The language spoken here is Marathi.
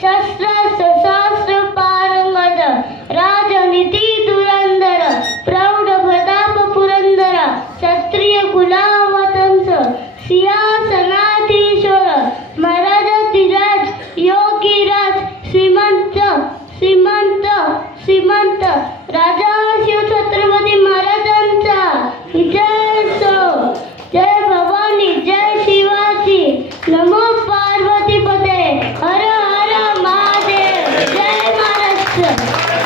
शस्त्र सशस्त्र पारंगत राजनीती धुरंधर प्रौढ प्रताप पुरंदर क्षत्रिय कुलावतंस सिंहासनाधीश्वर महाराजाधिराज योगीराज श्रीमंत श्रीमंत श्रीमंत राजा शिवछत्रपती महाराजांचा जय सो जय भवानी जय शिवाजी नमो पार्वती पते हर हर महादेव जय महाराष्ट्र.